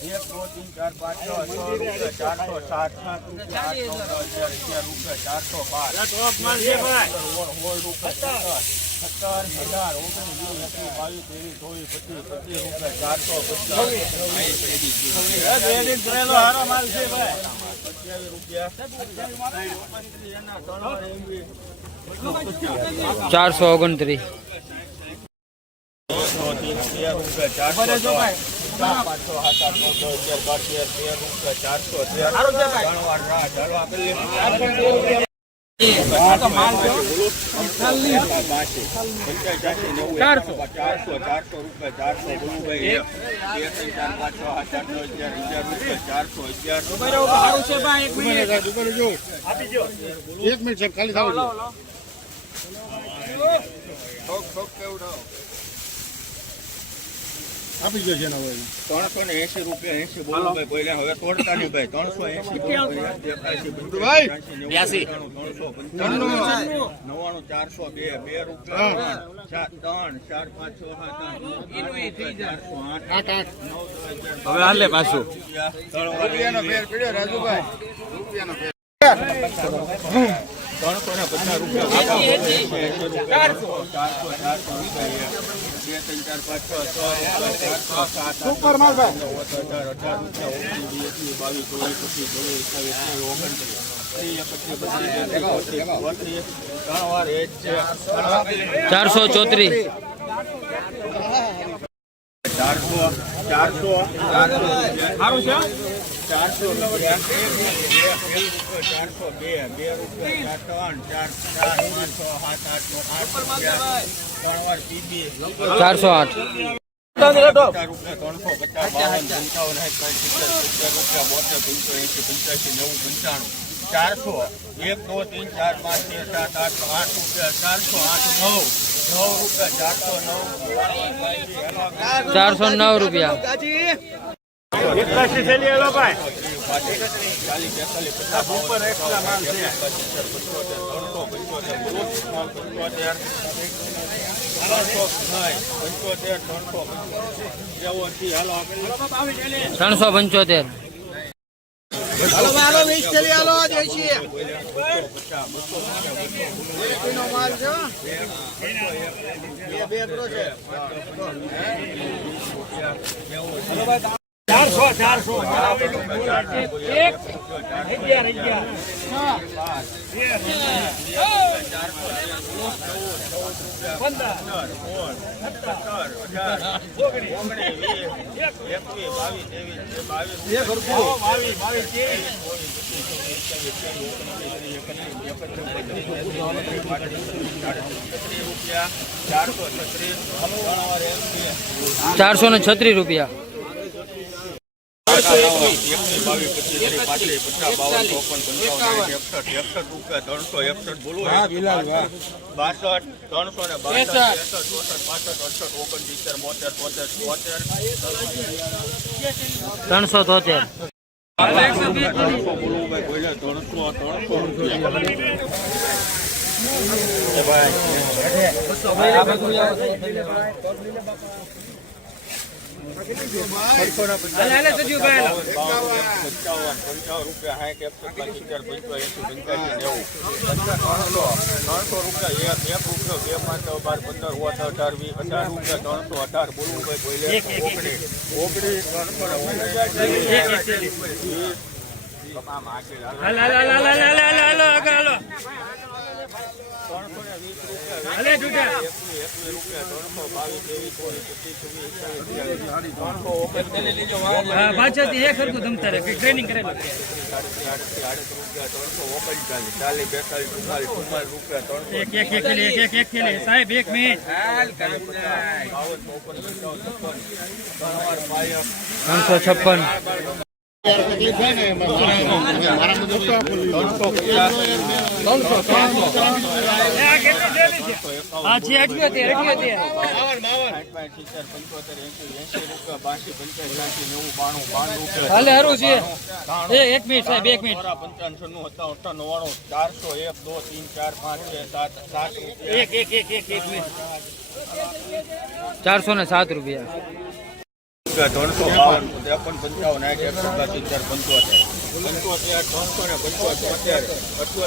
एक दो तीन चार पाँच छः 100 रुपये 460 ₹429 एक मिनट साहब खाली થાવ આપી જો છે ને હવે 380 રૂપિયા 80 બોલો ભાઈ બોલ્યા હવે તોડતા નહીં ભાઈ 380 ભાઈ 82 99 402 2 રૂપિયા 3 4 5 6 7 8 હવે હાલે પાછું રૂપિયાનો ફેર પડ્યો રાજુભાઈ રૂપિયાનો ફેર 350 રૂપિયા 400 સુપર માલ ભાઈ 434 एक दो तीन चार पाँच छः सात आठ 8 रुपया 408 9 रुपया 375 હાલો મારો 20 થેલી હાલો દેશી એનો માલ છે બે કરો છે હાલો ભાઈ 436 રૂપિયા 356 હા છે 78 હાલે હારું છે એક મિનિટ સાહેબ એક મિનિટ 407 રૂપિયા 352 53 55 400 રૂપિયા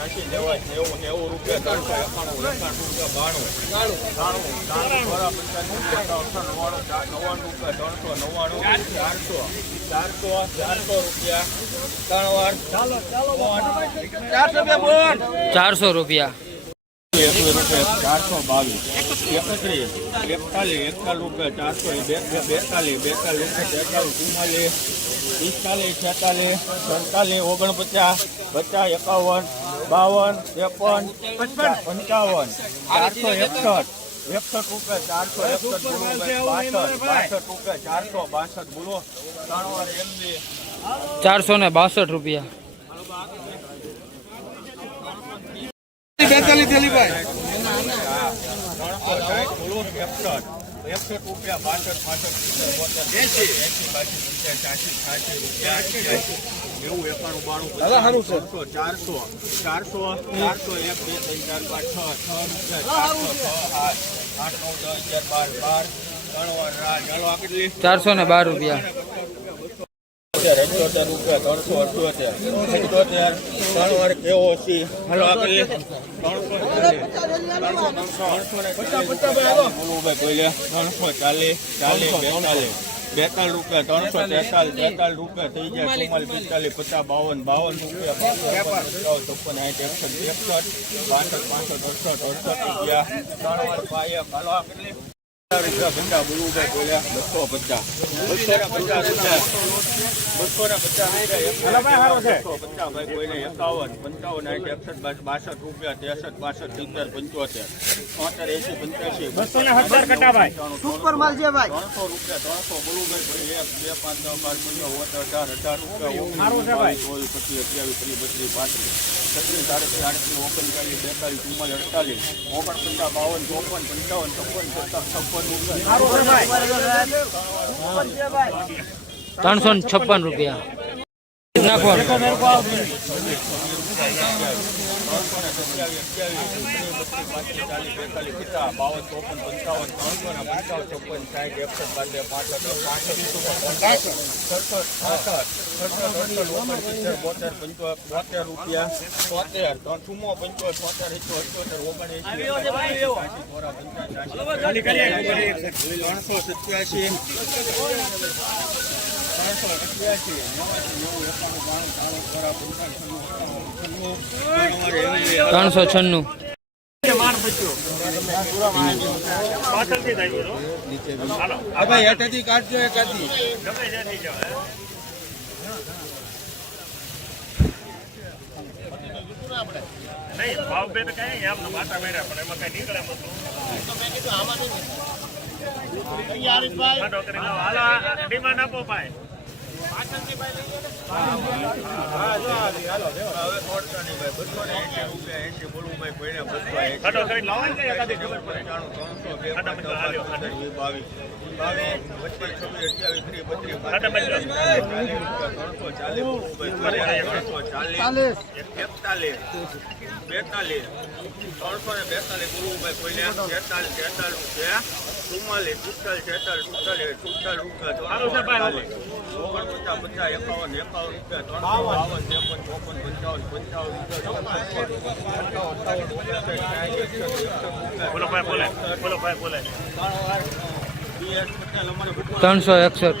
422 31 41 રૂપિયા 442 42 44 46 47 49 50 51 52 53 54 55 61 રૂપિયા 461 બોલો 462 રૂપિયા 42 દિલીપભાઈ 61 રૂપિયા દાદા સારું છે 400 412 રૂપિયા 78 રૂપિયા 343 રૂપિયા થઈ જાય 44 50 52 રૂપિયા સુપર માલ છે ભાઈ 356 રૂપિયા નાખવાનું ત્રણસો 96 ભાઈ હેઠેથી કાઢજો એકાદી નહીં ભાવ બે તો કઈ એમ માતા મેળા પણ એમાં કઈ નીકળે ડિમાન્ડ આપો ભાઈ બોલો ભાઈ બોલે 361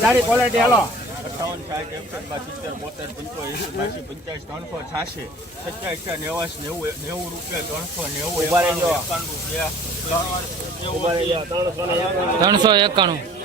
સારી ક્વોલિટી હાલો 391